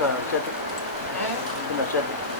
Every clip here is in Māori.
7. Fino a 7.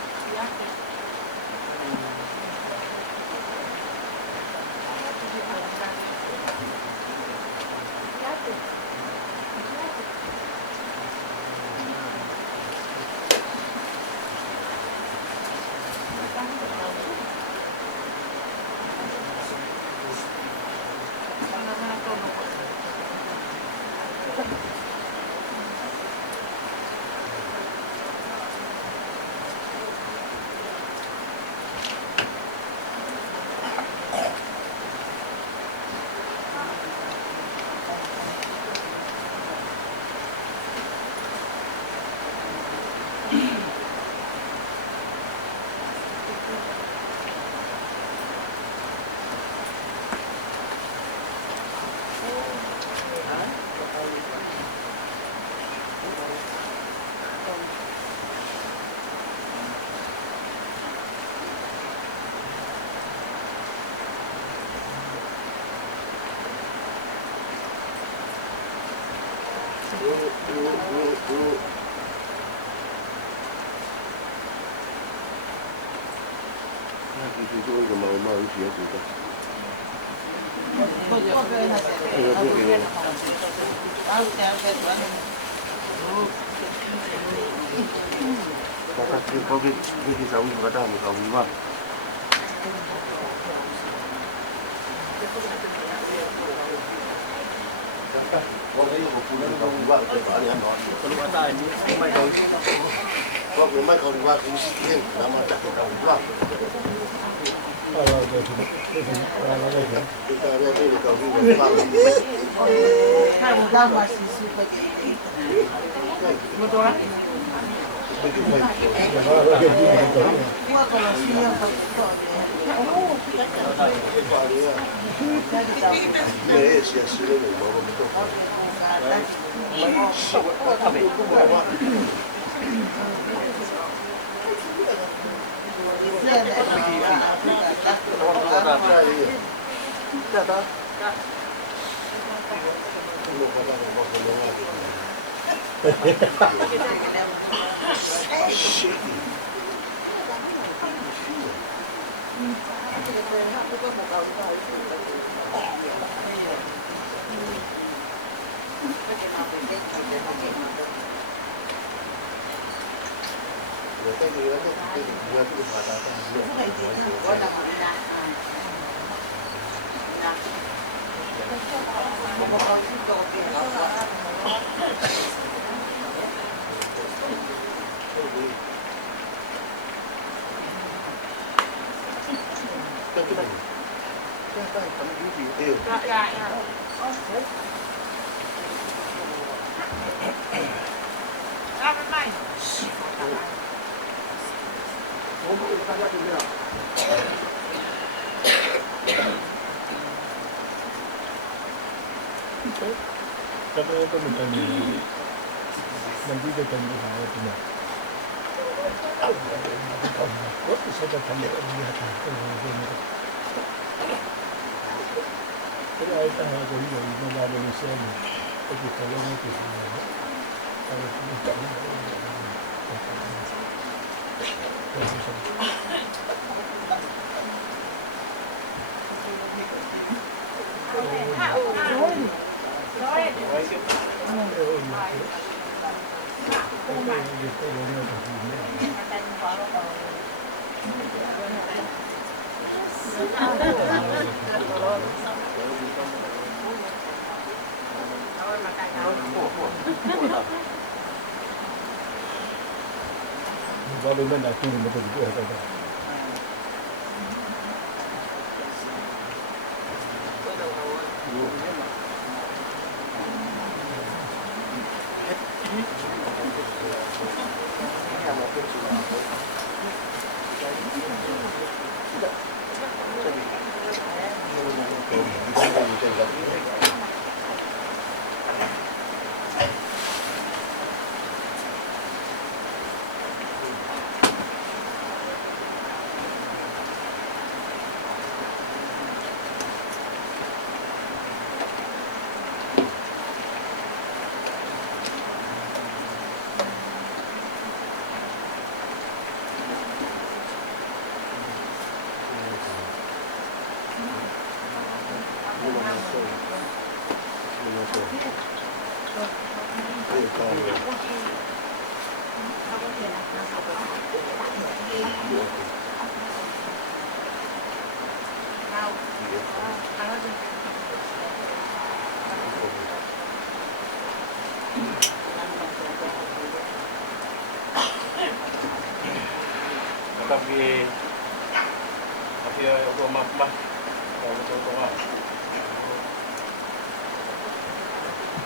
Tapi ako mapma ako to nga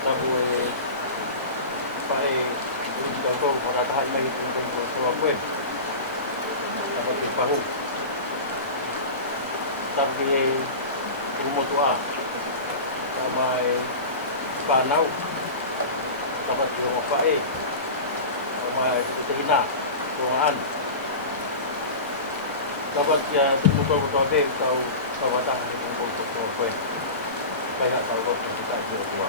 tapo pae daw ko maratahan lagi tungkol sa ako dapat ipahu tapi umutua may panaw dapat yung pae may tina tungan dapat ya betul-betul deh tahu sawatan yang untuk apa kaya tahu kita juga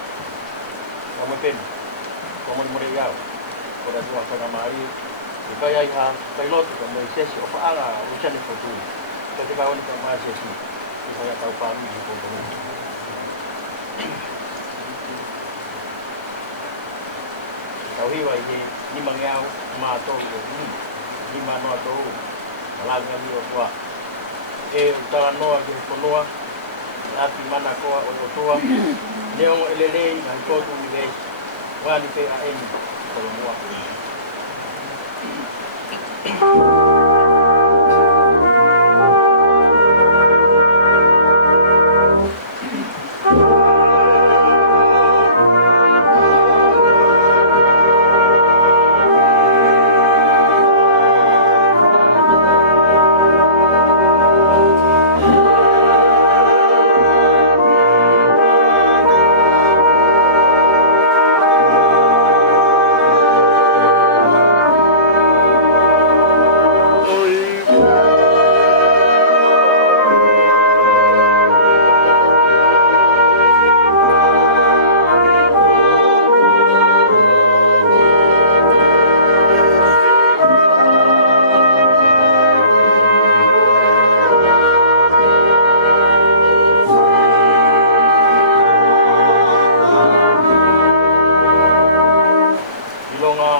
kamu pun kamu meriau pada suasana mari kaya yang pilot kamu sesi apa ala ujian itu ketika kawan kamu sesi saya tahu kami itu tahu hiwa ini mengiau mato ini mana tu Malaga ndio kwa utawanoa kikonoa ati mana kwa otoa leo elele na toto ni wali pe aeni kolomwa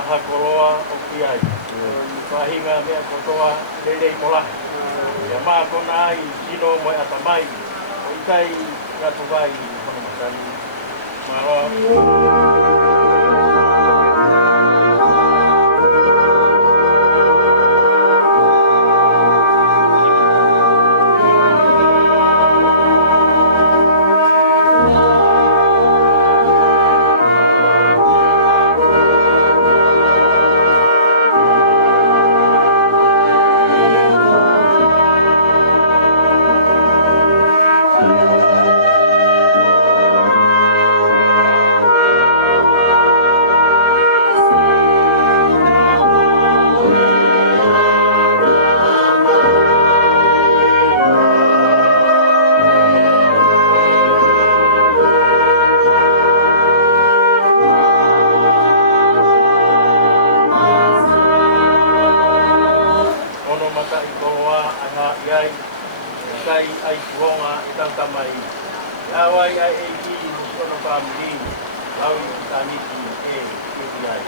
hakoloa okiai pahinga mea kotoa lelei mola ya maa kona ai sino moe atamai o ikai ratuvai whakamasani maro kai ai kuonga itang tamai awai ai eki musono family lau tani ki ai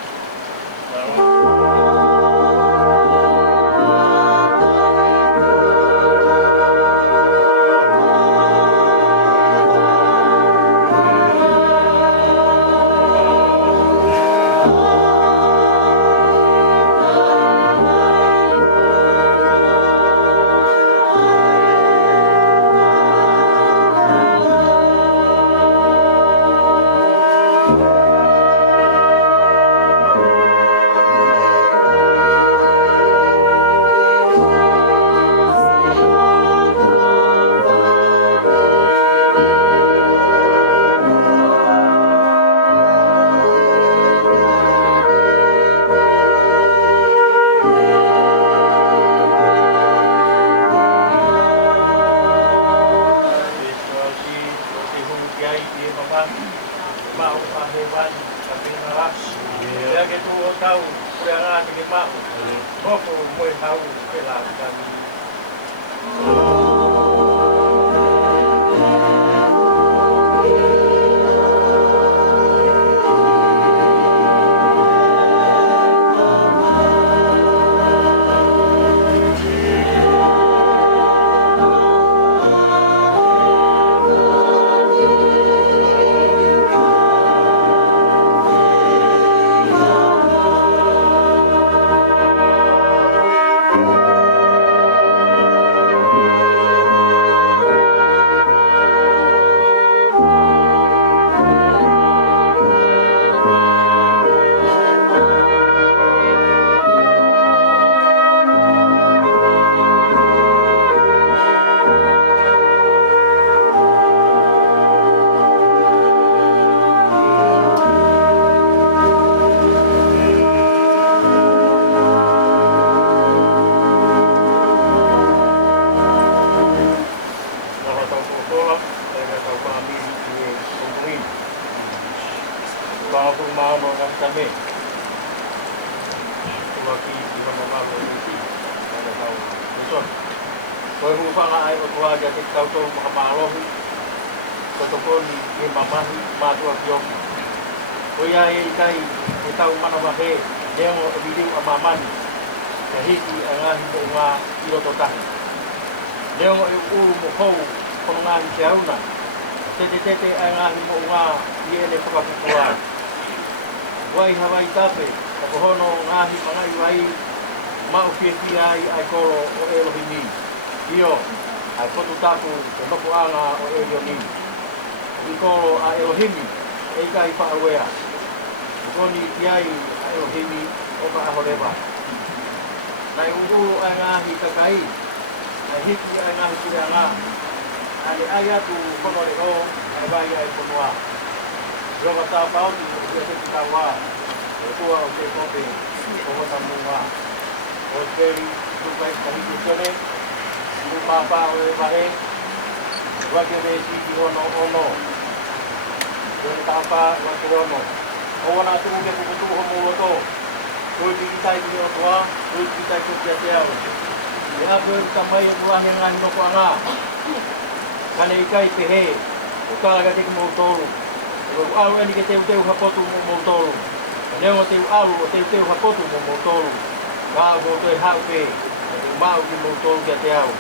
mau hewan tapi ngeras ya gitu tahu udah nggak mau kok mau tahu pelajaran aqui di mana ini ada tahu besok kau lupa ngai otua jadi kau tu makamalo kau ni mama matu akiom kau ya kai kita mana bahe dia mau video amaman jadi angah itu ngah ilo total dia mau ulu mukau pengan jauhna tete angah itu ngah dia ni pakapuan wai Hawaii tape ako hono ngahi mangai wai mau fifi ai kolo o Elohimi io ai fotu tapu e nopo anga o Elohimi i kolo a Elohimi e kai pa awea koni tiai a Elohimi o pa ahoreba nai ungu ai ngahi kakai ai hiki ai ngahi kiranga ale ai atu kono le o ai vai ai konua Roga tapau di kita wa, itu orang kopi, orang tamuwa, orang beri, supaya kami bisa rumah apa oleh baik, wajib besi di ono, jadi apa wajib ono, orang itu mungkin betul homo itu, kalau kita ini orang, kalau kita kerja jauh, ya bersama yang luar yang lain noko anga, karena ikai pehe, ukala gati kemotor. Alu ini kita teu hapotu motoru. Leo teu alu teu hapotu motoru. Kau teu hape, mau di motoru kita tahu.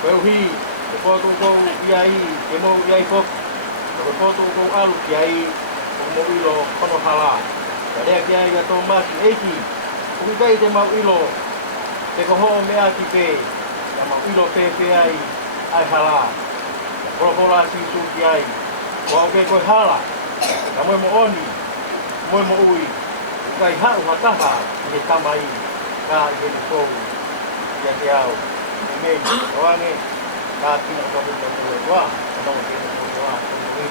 Kau hi, hapotu kau iai, kemo iai pok. Hapotu kau alu iai, mau ilo kono hala. Jadi iai kita mati eki. Kukai te mau ilo. Te koho mea kipe, mau ilo pepe ai hala. Prokola si su iai. Wau ke koe hala, ka moe mo oni, moe mo ui, kai hau hataha i tamai, ka i he kou, i a te au, i mei, kawange, ka tina o kapu ka mue tua, ka nongo ke te mue tua, ka mui,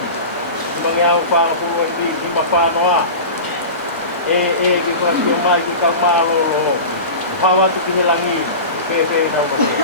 i mangi au whanga pulu e ni, i ma whanoa, ke koe ki o mai ki kau mālolo, hawatu ki he langi, i pepe nau mate.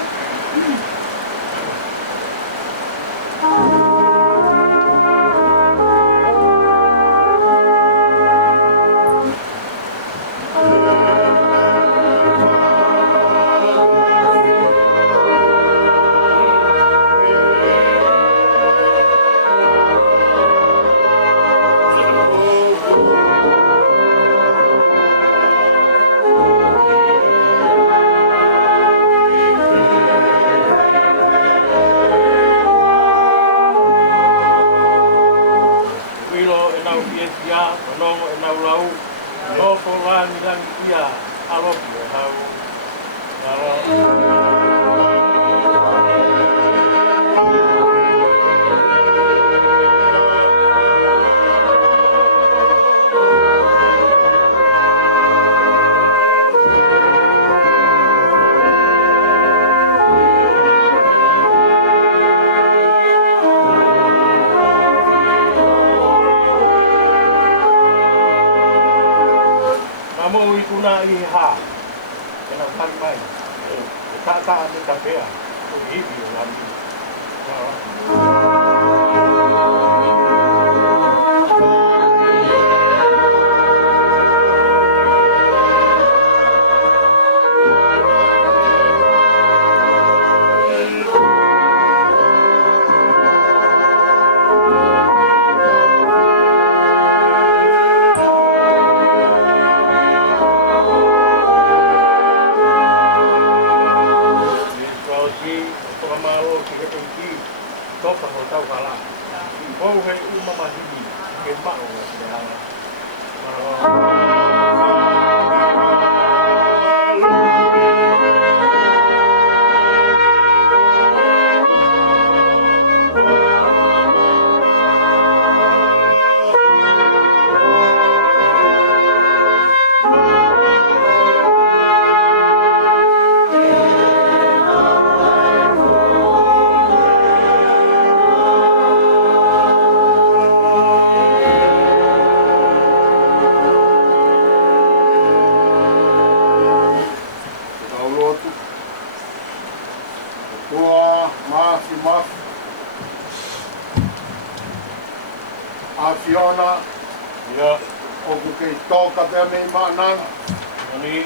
Fiona, o ku kei tōka te me ma'anan, Oni.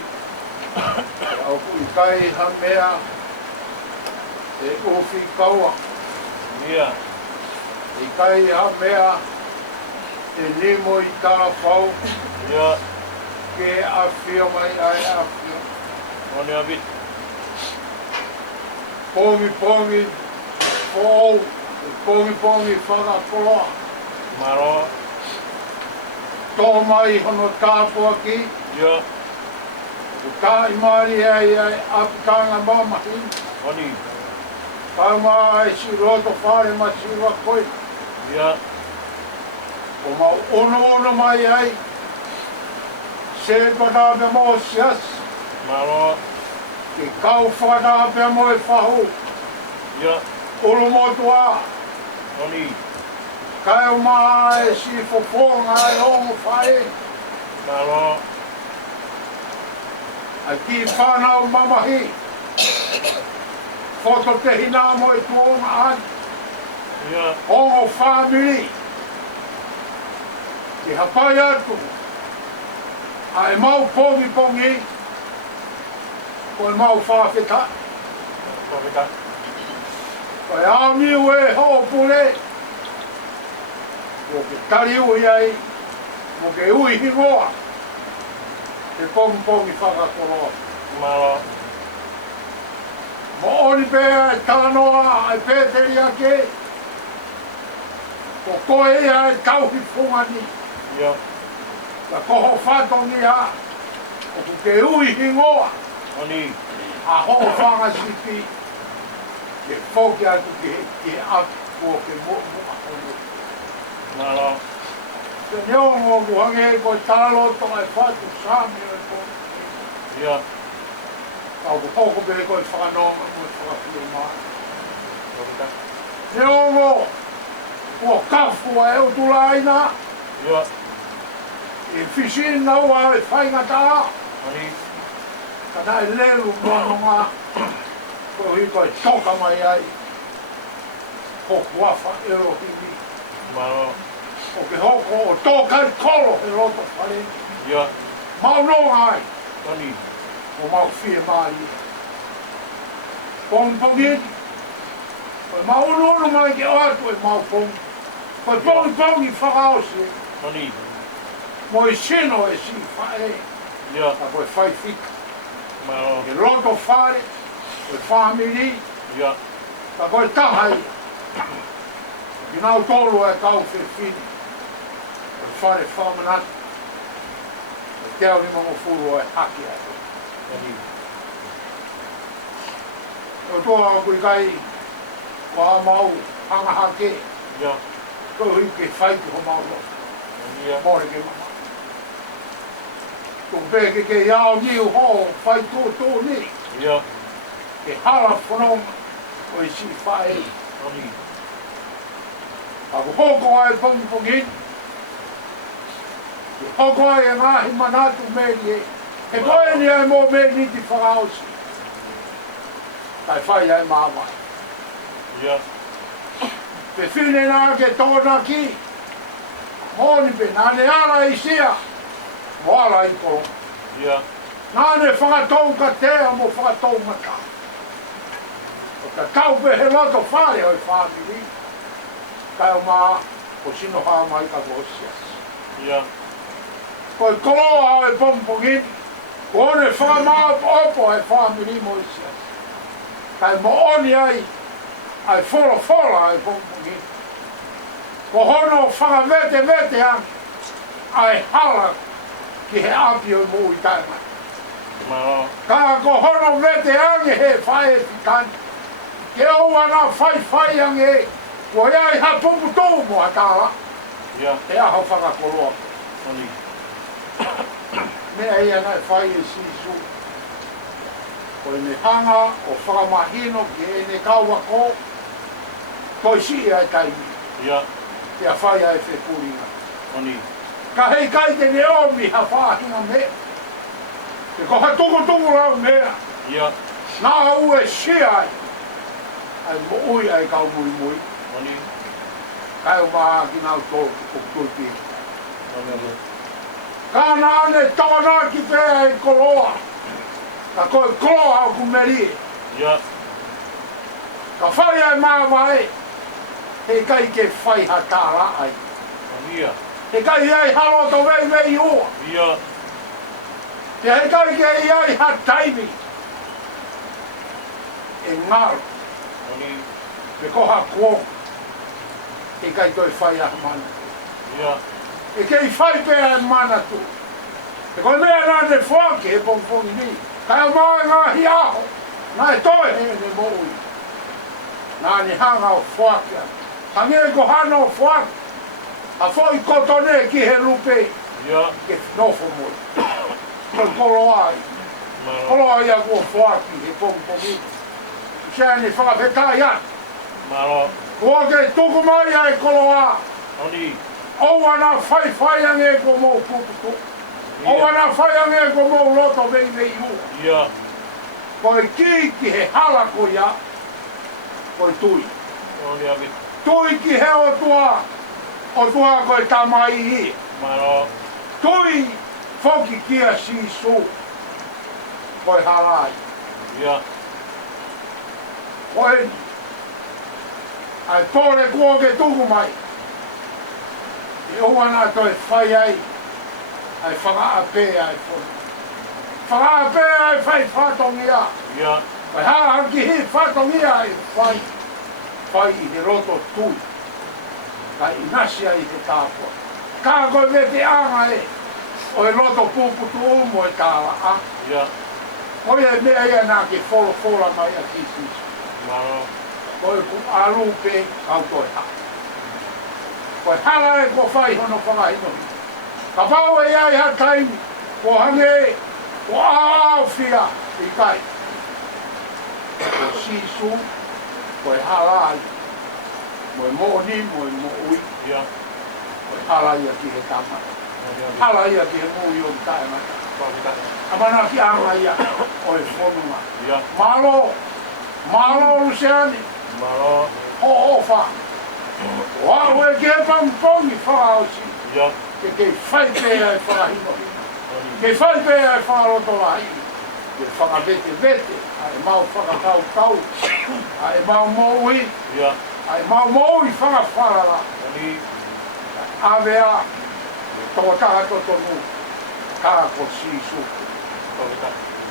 Au kui kai ha mea e uwhi kaua. Ia. I kai ha mea e nimo I tā whau. Ia. Ke awhia mai ai awhia. Oni abit. Pongi pongi whau. Pongi pongi whakakoloa. Maro. Tō mai hono tāpua ki. Ia. Ka I maari ai apitanga mamahi. Oni. Kau mai si roto whare ma si roa koe. Ia. O mau ono mai ai. Se pata me mo sias. Maro. Ke kau whata pe mo e whahu. Ia. Ulu motua. Oni. Kau mai si fofonga ai ongo whae. Maro. Ai ki whanau mamahi. Foto te hina mo e tuonga an. Ia. Ongo family. Ki hapai atu. Ai mau pongi. Koe mau whawheta. Whawheta. Koe amiu e hōpule. Mo ke tari ui ai. Mo ke ui hingoa. Te pongi whakakoroa. Maro. Mo oni pēa e tānoa ai pēteri ake. Ko koe ia e tauhi fungani. Ia. Ka koho whatongi ha. O ku ke ui hingoa. Oni. A ho whanga siti. Ke whoki atu ke atu o ke mo ahonu. Maro. Te neongo kuhange e koe tālo tonga e whatu sāmi o e koe. Ia. Kau ku hoko pere koe whakanonga mo e whakapio maa. Whawheta. Neongo. Kua kafu e o tulaina. Ia. E whisin nau a e whaingata. Oni. Ka nai lelu mononga. Ko hi koe toka mai ai. Ko kuafa e ro hiwi. Maro. O ke hoko o toka i kolo e roto whare. Ia. Mau nonga ai. Oni. O mau whie maari. Pongi. Koe mau uno mai ke o atu e mau pongi. Koe pongi whakaosi. Oni. Mo e sino e si whae. Ia. A koe whai whika. Maro. E roto whare. Koe whamiri. Ia. Ka koe tahai. Ki nau tolu e kau whiwhini. Koe whare whamanat. E teo ni mongo furu e haki atu. Oni. O toa kui kai. Wa mau hanga hake. Ia. Ko hui ke whaiti ho mau lo. Ia. More ke mama. Ko peke ke iau niu ho whaitu tō ni. Ia. Ke hala whanonga. O i si whae. Oni. A ko hoko ai pongi. Ke hoko ai e ngahi manatu meri e. He koe ni ai mō meri ni ti whakaosi. Tai whai ai māwai. Ia. Pe whine nā ke tōna ki. Mōni pe nāne ara i sia. Mo ara i koro. Ia. Nāne whakatou ka tea mo whakatou maka. O ka kau pe he loto whare o i whamiri. Kai o mā o sino haa mai ka kosias. Ia. Ko i koloa o e pompongin. Ko one whakamā opo e whamiri mo i sias. Kai mo oni ai. Ai whora ai pompongin. Ko hono whakavete an. Ai hala ki he api o mo i taima. Maro. Ka ko hono vete an he whae fikan. Ke oua nā whai an e. Ko iai ha popu tō mo a tāra. Ia. Te aho whakakoroa. Oni. Mea ia nai whai e sisu. Ko i me hanga o whakamahino ki e ne kaua ko. Toi si ai taimi. Ia. Te a whai ai whekuringa. Oni. Ka hei kai te neomi ha whahinga me. Te koha tuku rau mea. Ia. Nā ue si ai. Ai mo ui ai kau mui. Kāna ane tōna ki pēa e koloa. Ka koe koloa au kumeri. Ia. Ka whai ai māwai. He kai ke whai ha tāra ai. Ia. He kai ai halo to vei vei ua. Ia. He kai ke ai ha taimi. E ngaro. Oni. Me koha kuo. He kai toi whai a mana. Ia. E kei whai pēa e mana tu. E koe mea nāne whaki he pongpongi ni. Kai o mai ngā hi aho. Nā e toi he ne moui. Nāne hanga o whaki. Hange ko hana o whaki. A whoi kotone ki he lupe. Ia. Ke nofo moi. Koe kolo ai. Kolo ai a kua whaki he pongpongi. Sea ne whakawhetai an. Maro. Kua ke tuku mai ai kolo a. Oni. Owa na whai ange ko mō puputu. Owa na whai ange ko mō loto vei vei ua. Ia. Koe ki he hala ko ia. Koe tui. Oni abi. Tui ki he o tua. O tua koe tamai hi. Maro. Tui whoki kia si su. Koe halai. Ia. Koe ni. Ai pōre kua ke tuku mai. E owa nā toi whai ai. Ai whakaape ai whona. Whakaape ai whai whatongi a. Ia. Vai haa ki hi whatongi ai whai. Whai i he roto tui. Ka inasi ai te tāpua. Kā koe me te anga e. O e roto puputu umo e tāla a. Ia. Koe e mea ia nā ke whola mai a kisisi. Maro. Koe ku alu pe au toi ha. Koe hala e ko whai hono whakahino. Ka pau e ai ha taimi. Ko hange. Ko aau whia i kai. Ko sisu. Koe hala ai. Moe mōni, moe mōui. Ia. Koe hala ia ki he tama. Oni abi. Hala ia ki he mōi o tae mata. Pavita. Amana ki anga ia. O e whonunga. Ia. Malo. Malo Luciani. Maro. Ho ofa. Wau e ke pampongi whakaosi. Ia. Ke kei whai pēa e whakahino. Oni. Kei whai pēa e whakaroto lahi. Ke whakavete vete. Ai mau whakatau tau. Ai mau moui. Ia. Ai mau moui whakawharara. Oni. Awea. Tō taha totonu. Kā ko sisu. Pavita.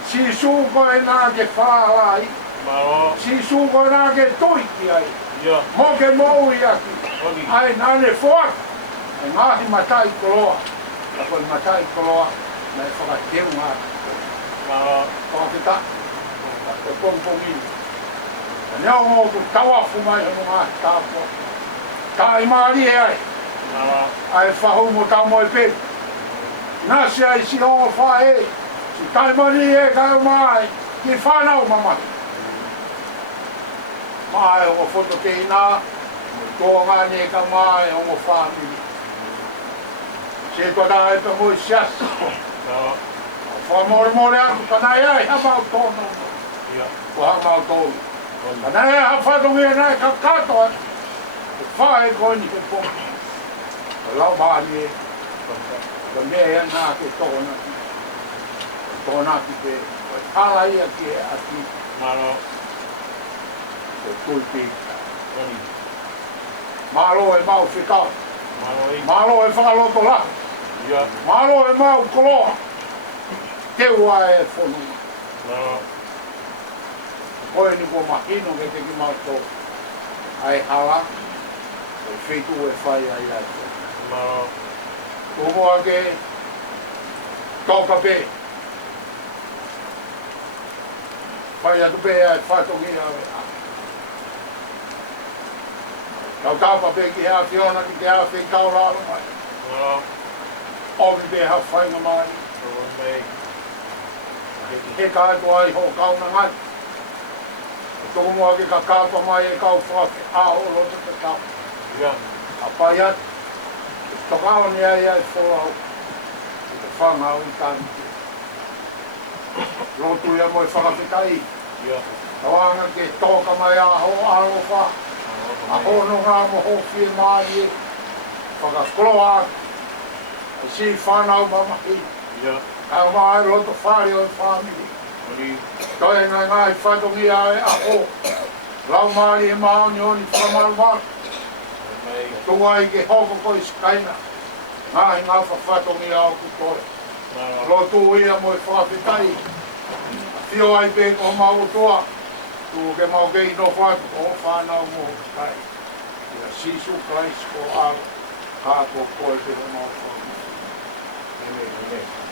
Sisu ko e nā ke whalahi. Maro. Sisu ko e nā ke toiki ai. Ia. Mo ke moui aki. Oni. Ai nāne whoak. E ngāhi matai koloa. A koe matai koloa. Nei whakateu ngā. Maro. Whakateta. E pongpongi. E neo ngō ku tawafu mai hono ngāhi tāpua. Tā i maari e ai. Maro. Ai whahu mo tau mo e pe. Nasi ai si hongo whae. Si taimani e kai mai. Ki whanau mamai. Mai o foto te ina. Toa ngāne e ka mai o ngō whāmini. Se toa tā e pa mui sias. Maro. Whamore more atu, kanai ai ha mau tōna. Ia. Ko ha mau tōna. Oni. Kanai ai ha whatongi e nai ka kato atu. Ko whae koe ni ke pōna. Ko lau bāni e. Pavita. Ko mea e nā ke tōna. Tōna ki te. Ko hala ia ki e ati. Maro. Ko tui pīka. Oni. Malo e mau whikau. Maro i. Malo e whakaloto la. Ia. Malo e mau koloa. Te ua e whonunga. Maro. Koe ni ko mahino ke te ki mau tō. Ai hala. O whitu e whai ai ai. Maro. Kumoa ke. Tōka pē. Whai atu pē ai whatongi au e a. Kau tāpa pē ki hea whiona ki te hea whi kauraro mai. Maro. Omi pē hea whainga mai. Oni. He ka atu ai ho kauna ngai. Tōku mua ke ka kāpa mai e kau whake a oro te tau. Ia. A pai atu. Tokao ni ai ai whorau. Te whangau i tāni. Rotu ia moi whakawhikai. Ia. Tawanga ke tōka mai a ho alofa. A hono ngā mo ho whie mai e. Whakakloa. si whanau mamaki. Ia. Ka mai roto whare o whamiri. Oni. Toi ngai ngai whatongi ai a o. Lau maari e maoni oni whamaru maru. Mai. Tunga i ke hoko ko i skaina. Ngai ngā whatongi au ku toi. Roto ia mo i whawhitai. Tio ai pe ko mau toa. Tu ke mau ke ino whatu o whanau mo kai. Ia sisu Christ ko au. Ka ko koe te mo mau whanu. Amen.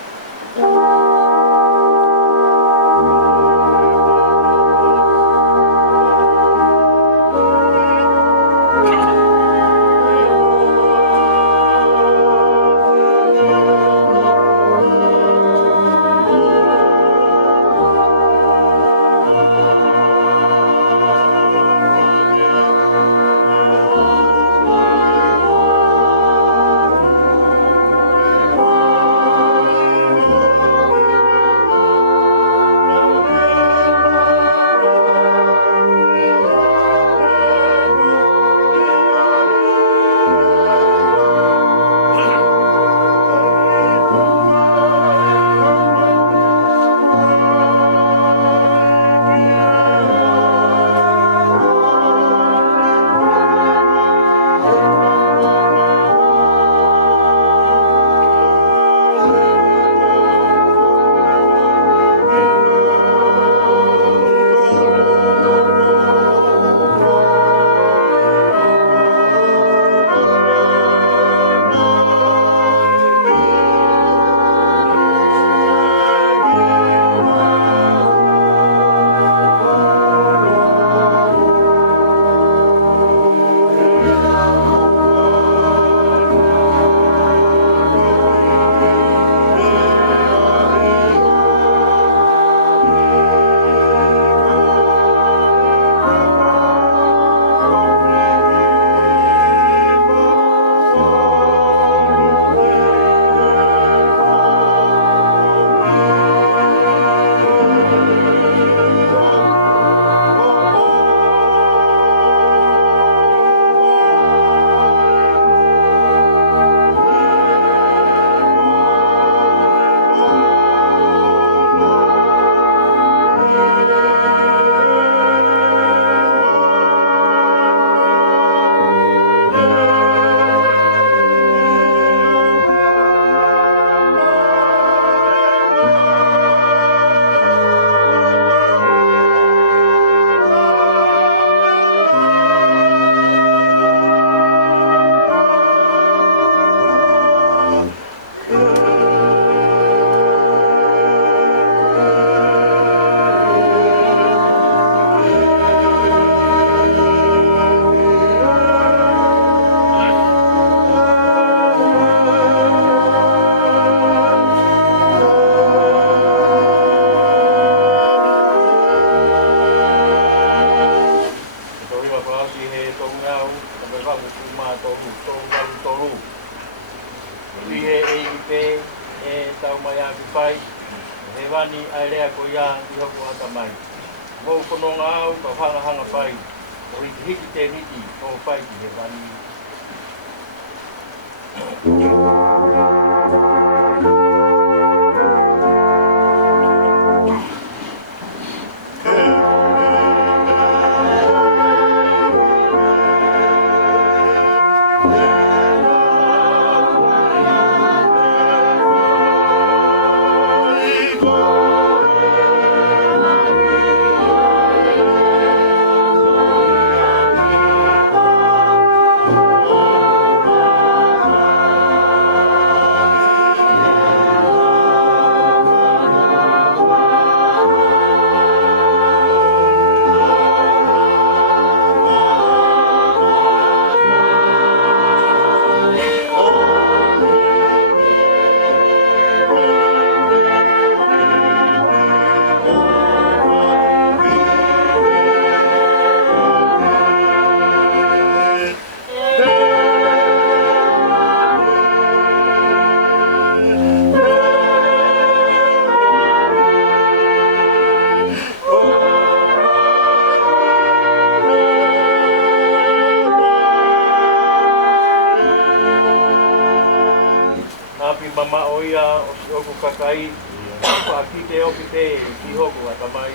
wani ai rea ko ia i hoku ata mai. Mou kononga au ka whangahanga pai. O i hiki te niti o pai ki he wani. kakai, whakite oki te, ki hoku a tamai.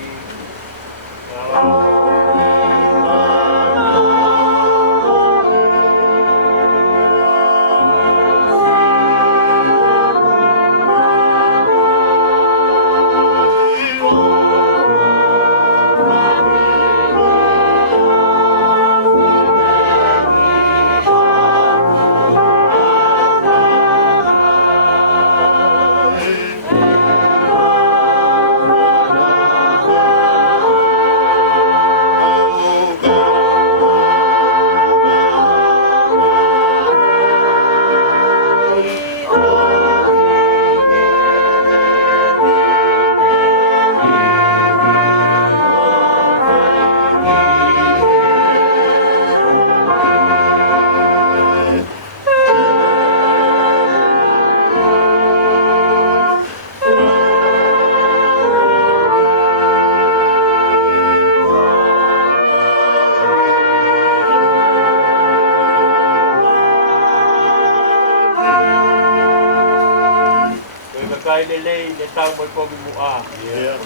Kai lele le tau mo ko mi mua.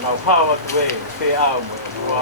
Na hawa tue pe au mo mua.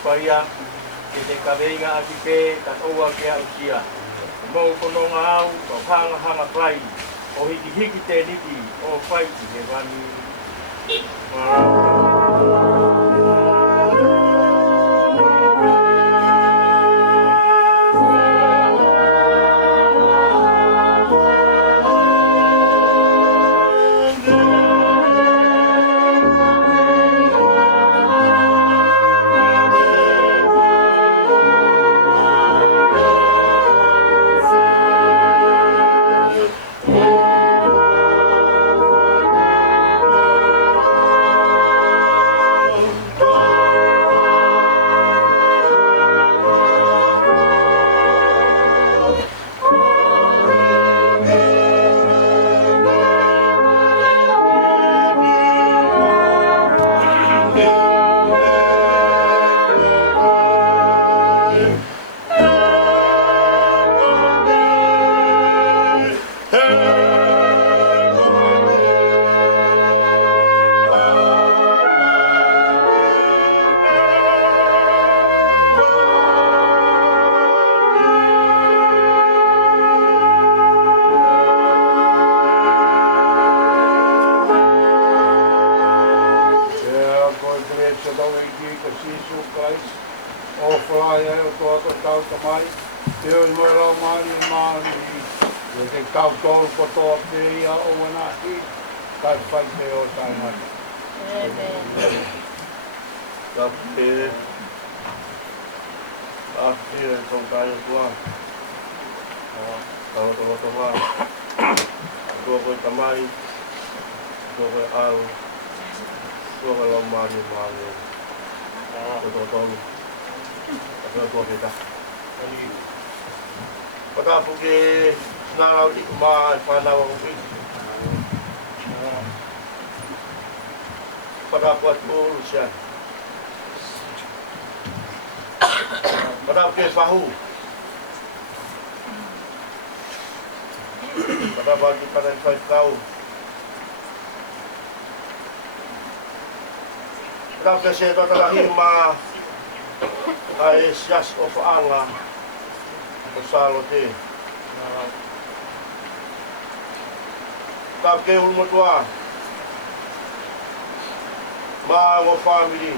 Paia, ke te kaweinga aki pe, ka oua ke au sia. Mou kononga au, o hanga hanga pai, o hiki hiki te niki, o whai ki he wani. Pagkapugi naraw di kumain panaw ang pig. Pagkapuat po siya. Pagkapugi pahu. Pagkapugi pa rin 5 taon. Raka se to talahi ma ai sias o faanga o salo te. Ka ke un motua ma o family.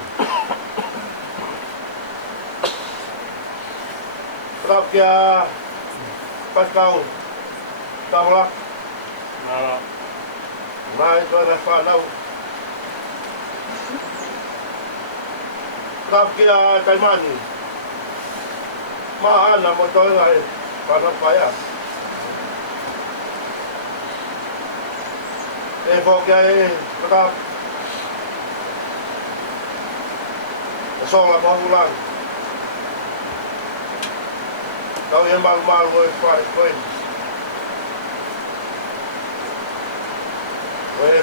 Raka pasau tawla. Mai to na whanau. Kapia Taimani. Mahana mo to ay panapaya. Kaya katap. Sola mo ulang. Kau yang mal-mal mo koin.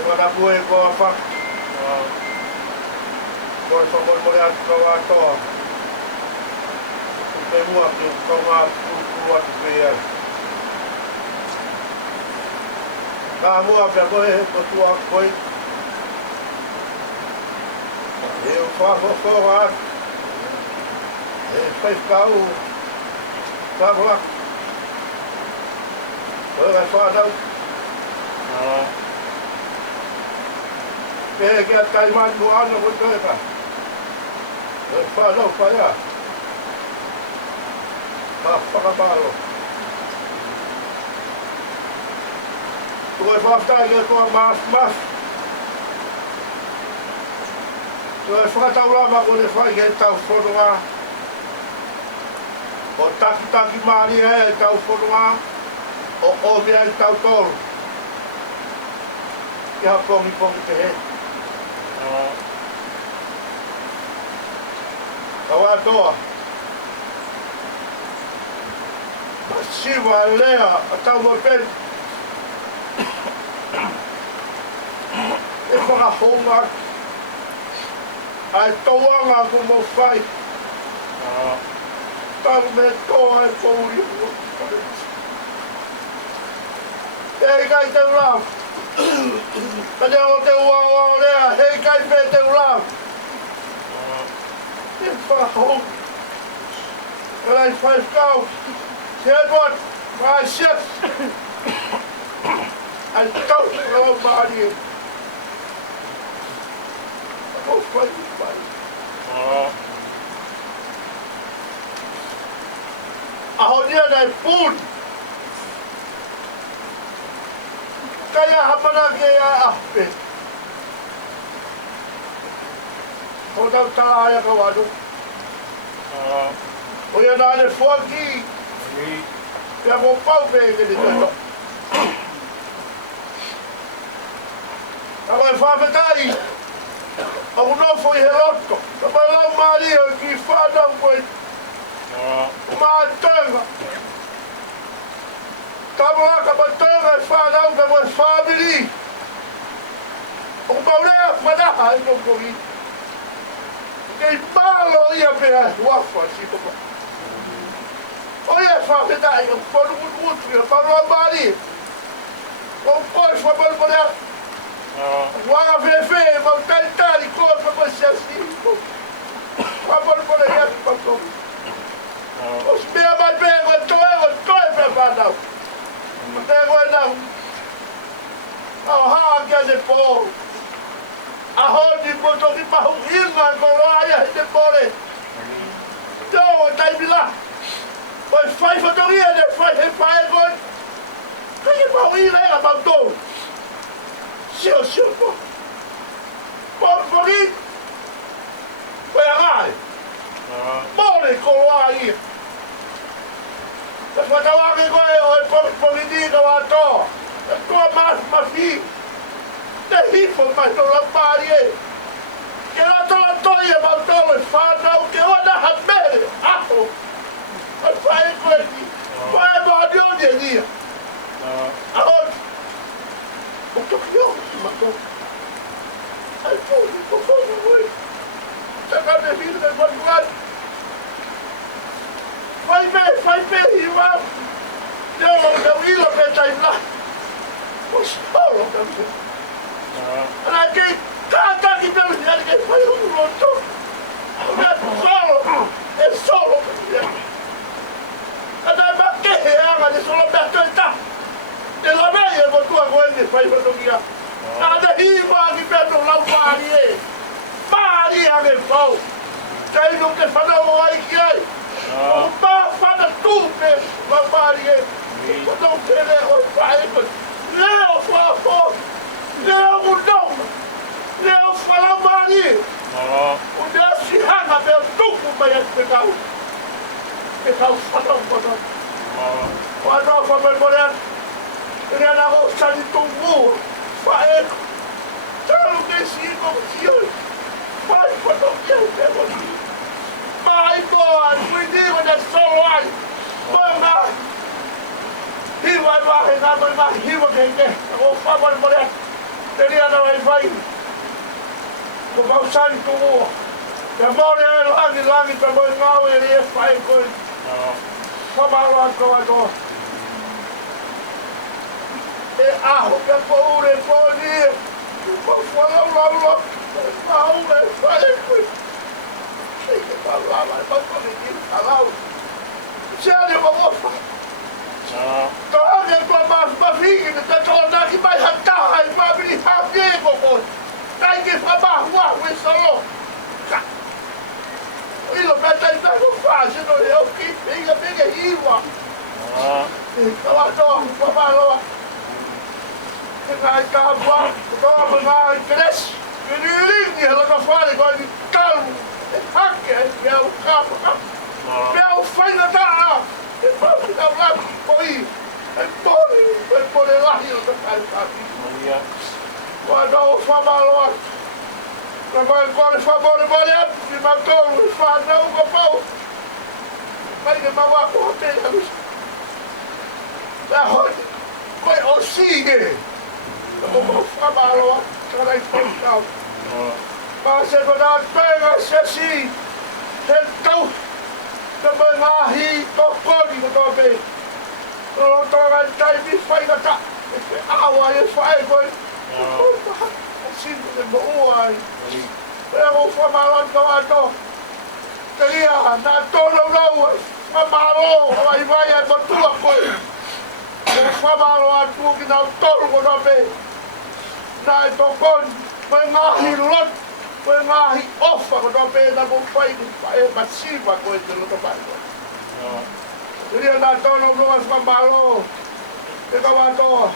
Pada buhay ko fak ko sa mo yan kawato kung mo at yung kuwat kaya kamu apa ko tuwa ko yung fak kau sabak fadaw kaya Taiman mo ano mo ito ka? Paano pa ya? Pakapalo. Tukoy fakta ito mas. Tukoy fakta ulama ko ni fakta tao foto nga. O taki mari tao foto nga. O bilang tao tol. Kaya pongi tehe. Kawato Siva lea atau motel e whaka honga ai toanga ko mo whai tau me toa e kouri e kai te ulau Kaya o te uawa o lea, hei kai pe te ulau. E whahong. Kalai whaifkau. Te Edward, my chef. Ai tau lau maari. Ako whai. Aho nia nei pūn. Kaya hamana ke ape. Ko tau tāia ka wadu. O ia nāne fuaki. Pea ko pau pe ke te tato. Tawa e whawhetai. Au nofo i he roto. Tawa lau maari o ki whanau koe. Mātanga. Tawa ka matanga e whanau ka koe family. O maurea manaha e nokori. Kei malo ia pea wafa si topa. O ia whawhetai o whanu mutu ia whanau maari. O koe whamalmarea. Wanga fefe, mau tari koe pa koe siasi. Whamalmarea ia pakomi. O smea mai pēr koe toe pēr whanau. Pēr koe nau. Au haa kia te pō. Aho ni poto ki pahu inga ko roa te pore. Teo o taimila. Koe whai whatoria ne whai he whae koe. Kai pahu inga ega pau tōu. Sio po. Pori. Koe agai. Mole ko roa ia. Te whatawake koe o e politi ka wato. Te koa mafi. Te hifo mai to lampari e. Ke rato la toi e mautolo e whanau ke ona hamere. Aho. Ai whae koe ki. Koe e maani oni e nia. Aho. O toki o ki mato. Ai pōni ko whonu oi. Taka me hiri me whanuani. Fai pe i wau. Neo o ilo pe taimla. O solo ka me. Ana ke tātaki pēru ni ane kei whai unu age pau. Kai no ke whanau ai ki ai. O mā whana tū pe whamari e. O nau tere o whae ko. Leo whafo. Leo unau. Leo whalamari. O nea sihanga pe o tuku mai e pe kau. Pe kau whanau whanau. O anau whamai morean. Rea na o sani tungu. Whae ko. Talo ke si ko sioi. Whae whanau ke te whanau. Mai koa, pwede ko na solo ai. Koa nga. Hiwa i wahe nga mai nga hiwa kenge. Ako whamari morea. Te ria na wai whai. Ko mausani tungu. Te more e langi te moi ngau e rie whae koe. Whamaro ato ato. E aho pe ko ure ko ni. Ko whalau lau lau. Mau e whae koe. Que falava, mas quando ele falava, sério, eu vou falar. Então, eu vou mais filha, eu estou aqui mais a carro, e vai me fazer, vovô. Tem que falar, rua, isso não. E não vai estar não fazendo, eu que fica bem aí, ó. Então, eu vou falar. Vai cá, vai cresce. E ela não fala, igual de calmo. Hake, meu capa, meu faina da, depois da lá foi, foi por lá e eu tô caindo. Quando eu falo, quando eu falo, me matou, me faz não copão, mas me matou a corte, da roda, foi o sigue, eu falo, cara especial. Mas eu não tenho assim, então, também aí, tocou de novo bem. Eu não estou ganhando, me faz nada. Água, eu faço, assim, boa. Eu vou falar lá do lado. Teria, na toda não, famalou, vai a tua coisa. Eu famalou a tua que não todo mundo bem. Daí tocou, vai mais lote. Foi mahi ofa ko no pe na mo fai e masiva ko e no ba. Ria na tono no as mambalo. Te ka wa to.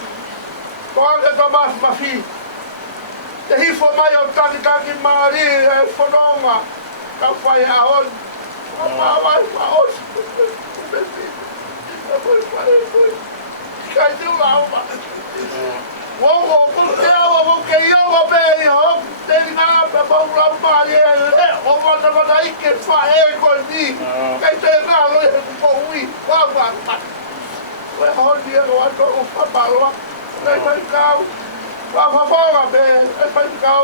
Ko anga to mas mafi. Te hi fo mai o taki mari e fononga. Ka fai a on. Ma ma os. Kai tu la ma. Wo ke yo wo be yo. Te nga pe mo la ma ye o mo na na ke fa e ko ni. Kai te nga lo ko wi wa wa. We ho dia no ato o fa ba lo. Nei kai ka. Wa fa fa be e pa ka o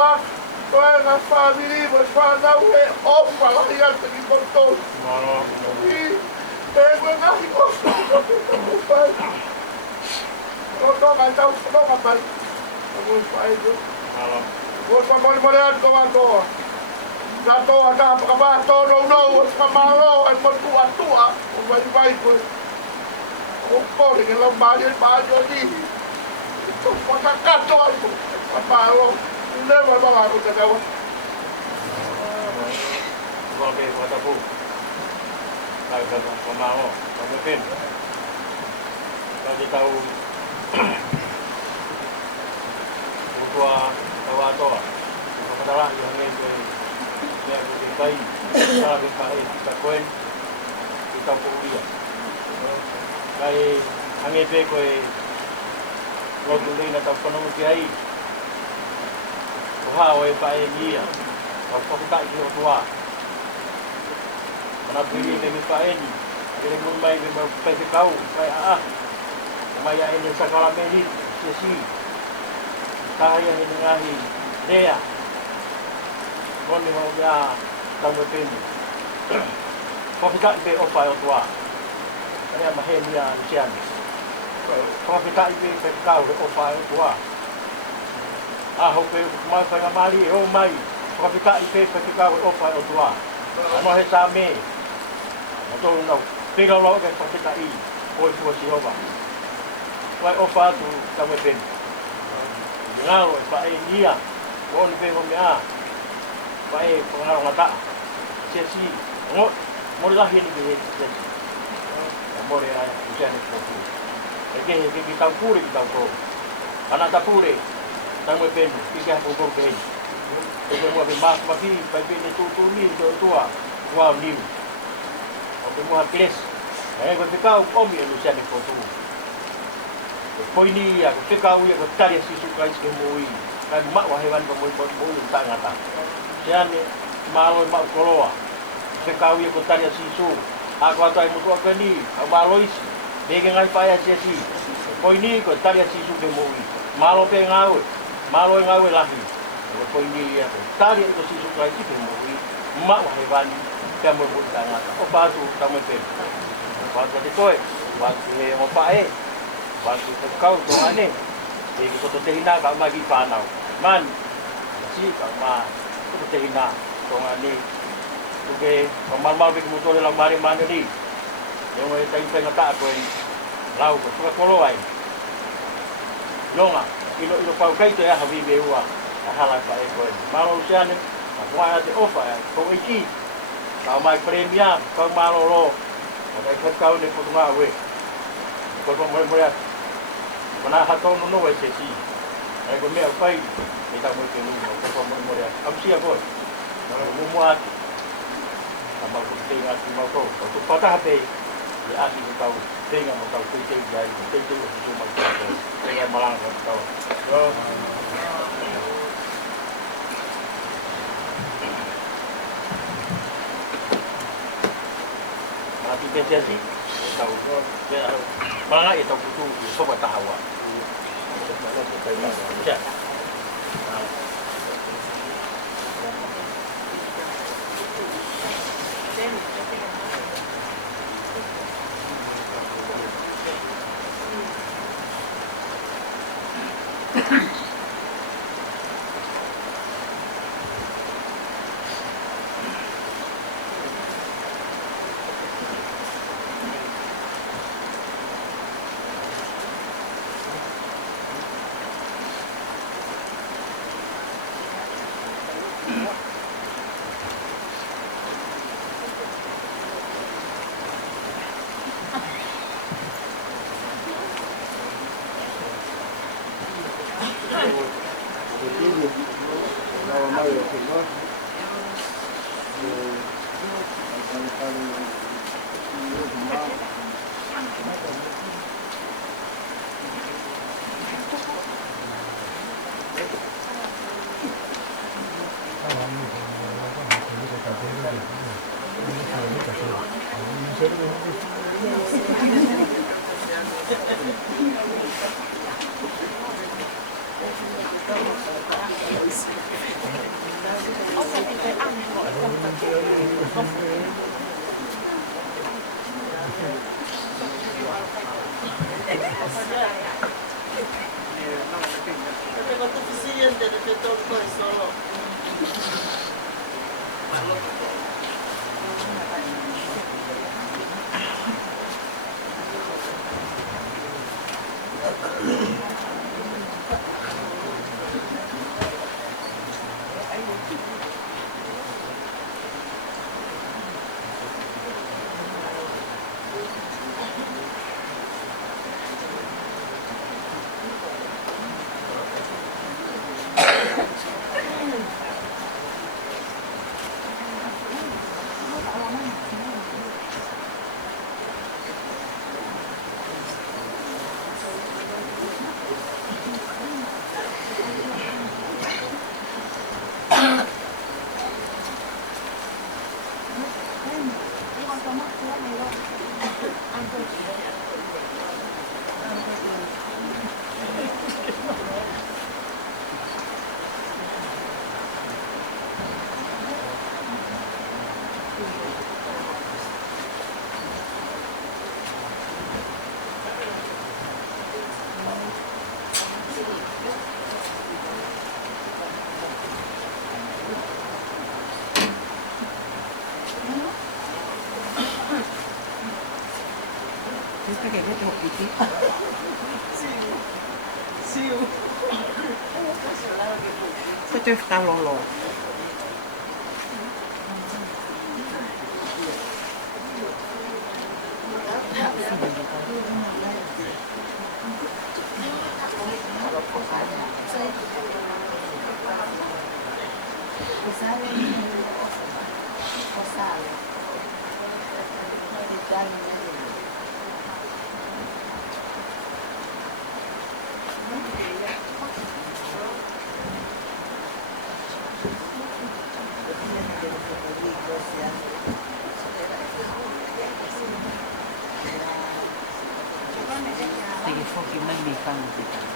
la. Ko na fa mi mo fa na we o fa la ya te ki ko to. Ni te ko na ki o fa. Não vai dar o não vai. Vamos fazer. Vou chamar de mulher do ator. Já estou a dar para ator não, vou chamar lo, é por tua. Vai pois. O pode que não vai ali. Estou para cá todo. Para lo. Não vai falar com você agora. Vou ver, vou dar bom. Vai para mal, vamos ver. Tadi tahu Tua tawa Kamadala yung ngayon yung bay sabi pa kita koen kita po uya kay ang ibe ko loduloy na tapanong kay uhaw pa niya kapag iyo tua manabili ni pa ni dili mo may magpesikaw kay maya ini sa kalameli sisi kaya hiningahi Dea koni mo ya tamutin kapita ibe opa o tua kaya mahenia siyan kapita ibe pekau opa o tua hope mai pa mali o mai kapita ibe pekau opa o tua mo he same to no pero lo que kapita i o si opa vai ofa tu tamu pen ngalo pa e nia on pe ho mea Pae pengaruh ngata. Sesi ngot mori lah ini ke sesi. Mori ai usian itu. Eke kita pure kita ko. Anak tak pure. Tang mo pen kisah pupur ke. Eke mo be mas maki pai pen tu ni tua. Wow new. Oke mo hakles. Ko tikau komi usian itu. Ko ini ya ko tikau ya ko tari sisu kai ke moi. Kan mak wa hewan ko moi tak ngata. Siane malo mak koloa. Tikau ya ko tari sisu. Aku atai mutu aku ni, malois. Bege ngai paya sesi. Ko ini ko tari sisu ke moi. Malo pe ngau. Malo ngau lahi. Ko ini ya tari ko sisu kai ke moi. Mak wa hewan kamu buta ngata. O batu kamu pe. Batu de toy. Batu he mo pae. Batu kau to ane. Bege ko to tehina ka magi panau. Man. Si ka ma. Ko tehina to ane. Oke, normal bagi motor lang mari mana ni. Yung ay tayo ngata ako ay lau ko suka kolo ay. Longa, ilo pau kay to ya habi bewa. Ahala pa ay ko. Malo siya ni ako ay ate ofa ay ko iki. Ka mai premia, ka malo lo. Ay kau ni ko ma we. Ko mo mo ya. Mana hatong no ay sesi. Ay ko me ay kita mo ke mo ko mo ya. Am siya ko. Mo mo Tambah penting aku mau kau. Untuk patah hati, dia asing kau. Tengah mau kau penting jadi. Penting untuk cuma kau. Tengah malang kau. Mati pensiasi. Tahu kau. Malang itu butuh sobat tahawa. Ya. Tôi ficar loló. Sige, fuki man di kang kita.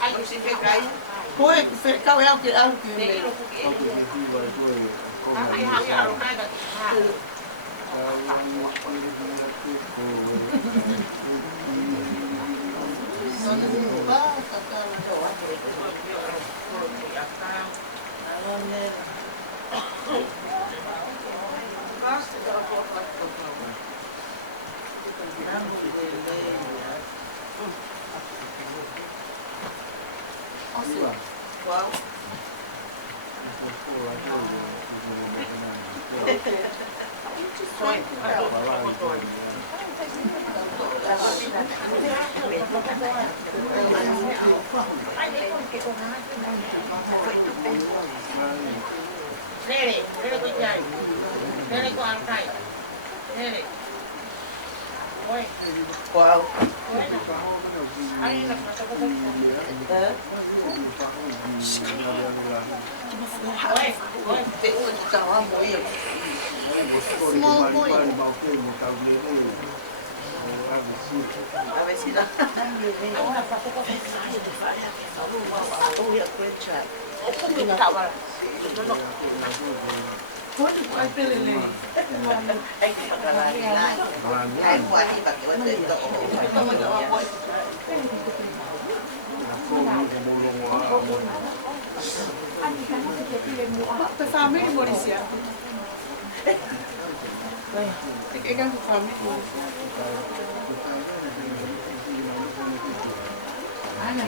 Ai o si fekai. Koe fe kau au ke au ke me. Ai hai aro kai da. Wow. Nere ko jai. Nere ko ang kai. Nere. Oi. Wow. Ai na ka ka ka. Oi. Oi. Te o ni ka wa mo ia. Small boy. A ver si la. Family Mauricia. Ik heb een familie. Ana.